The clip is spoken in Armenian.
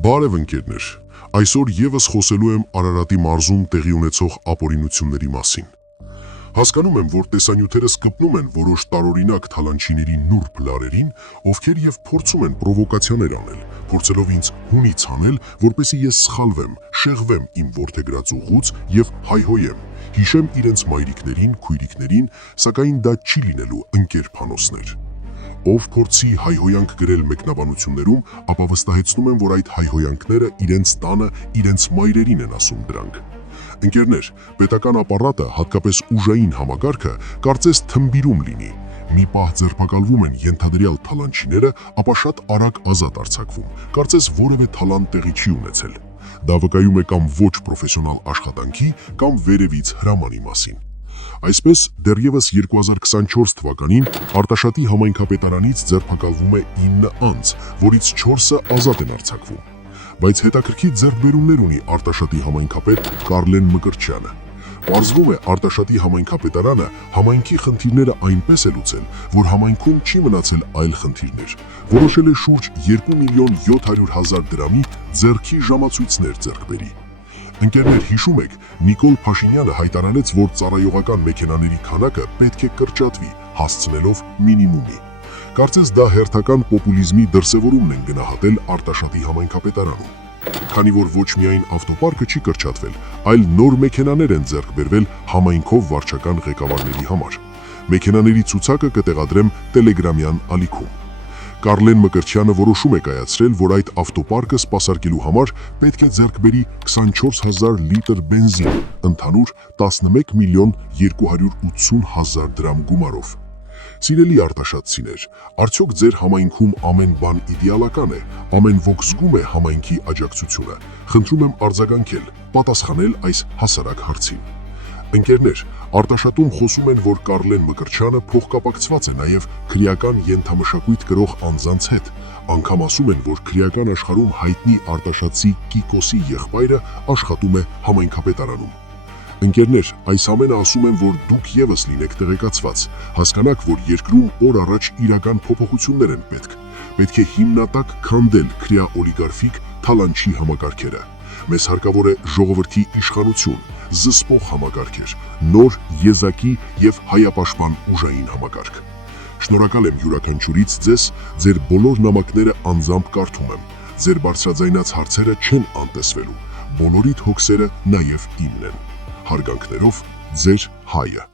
Բարև ընկերներ, այսօր եւս խոսելու եմ Արարատի մարզում տեղի ունեցող ապօրինությունների մասին։ Հասկանում եմ, որ տեսանյութերս կպնում են որոշ տարօրինակ թալանչիների նուրբ լարերին, ովքեր եւ փորձում են պրովոկացիաներ անել, փորձելով ինձ հունից հանել, որպեսզի ես սխալվեմ, շեղվեմ իմ որդեգրած ուղուց եւ հայհոյեմ, հիշեմ իրենց մայրիկներին, քույրիկներին, սակայն դա չի լինելու ընկեր փանոսներ։ Ով փորձի հայհոյանք գրել մեկնաբանություններում, ապա վստահեցնում եմ, որ այդ հայհոյանքները իրենց տանը, իրենց մայրերին են ասում դրանք։ Ընկերներ, պետական ապարատը, հատկապես ուժային համակարգը, կարծես թմբիրում լինի։ Մի պահ ձերբակալվում են ենթադրյալ թալանչիները, ապա շատ արագ ազատ արձակվում, կարծես որևէ թալան տեղի չի ունեցել։ Դա վկայում է կամ ոչ պրոֆեսիոնալ աշխատանքի, կամ վերևից հրամանի մասին։ Այսպես, դեռևս 2024 թվականին Արտաշատի համայնքապետարանից ձերբակալվում է 9 անձ, որից 4-ը ազատ են արձակվում։ Բայց հետաքրքիր ձեռքբերումներ ունի Արտաշատի համայնքապետ Կարլեն Մկրտչյանը։ Պարզվում է, Արտաշատի համայնքապետարանը համայնքի խնդիրները այնպես է լուծել, որ համայնքում չի մնացել այլ խնդիրներ։ Որոշել է շուրջ 2,7 միլիոն դրամի ձեռքի ժամացույցներ ձեռք բերի։ Ընկերներ, հիշում եք, Նիկոլ Փաշինյանը հայտարարեց, որ ծառայողական մեքենաների քանակը պետք է կրճատվի, հասցնելով մինիմումի։ Կարծես դա հերթական պոպուլիզմի դրսևորումն են գնահատել Արտաշատի համայնքապետարանում։ Քանի որ ոչ միայն ավտոպարկը չի կրճատվել, այլ նոր մեքենաներ են ձեռք բերվել համայնքով վարչական ղեկավարների համար։ Մեքենաների ցուցակը կտեղադրեմ Տելեգրամյան ալիքում։ Կարլեն Մկրտչյանը որոշում է կայացրել, որ այդ ավտոպարկը սպասարկելու համար պետք է ձեռք բերի 24,000 լիտր բենզին, ընդհանուր 11,280,000 դրամ գումարով։ Սիրելի արտաշատցիներ, արդյոք ձեր համայնքում ամեն բան իդեալական է, ամեն ոք զգում է համայնքի աջակցությունը։ Խնդրում եմ արձագանքել, պատասխանել այս հասարակ հարցին։ Ընկերներ, Արտաշատում խոսում են, որ Կարլեն Մկրտչյանը փոխկապակցված է նաև քրեական ենթամշակույթ կրող անձանց հետ։ Անգամ ասում են, որ քրեական աշխարհում հայտնի արտաշատցի Կիկոսի եղբայրը աշխատում է համայնքապետարանում։ Ընկերներ, այս ամենը ասում են, որ դուք եւս լինեք տեղեկացված, հասկանաք, որ երկրում օր առաջ իրական փոփոխություններ են պետք։ Պետք է հիմնատակ քանդել քրեա-օլիգարխիկ թալանչի համակարգերը։ Մեզ հարկավոր է ժողովրդի իշխանություն, զսպող համակարգեր, նոր եզակի եւ հայապաշտպան ուժային համակարգ։ Շնորհակալ եմ յուրաքանչյուրից ձեզ, ձեր բոլոր նամակները անձամբ կարդում եմ։ Ձեր բարձրաձայնած հարցերը չեն անտեսվելու։ Բոլորիդ հոգսերը նաև իմն են։ Հարգանքներով, ձեր Հայը։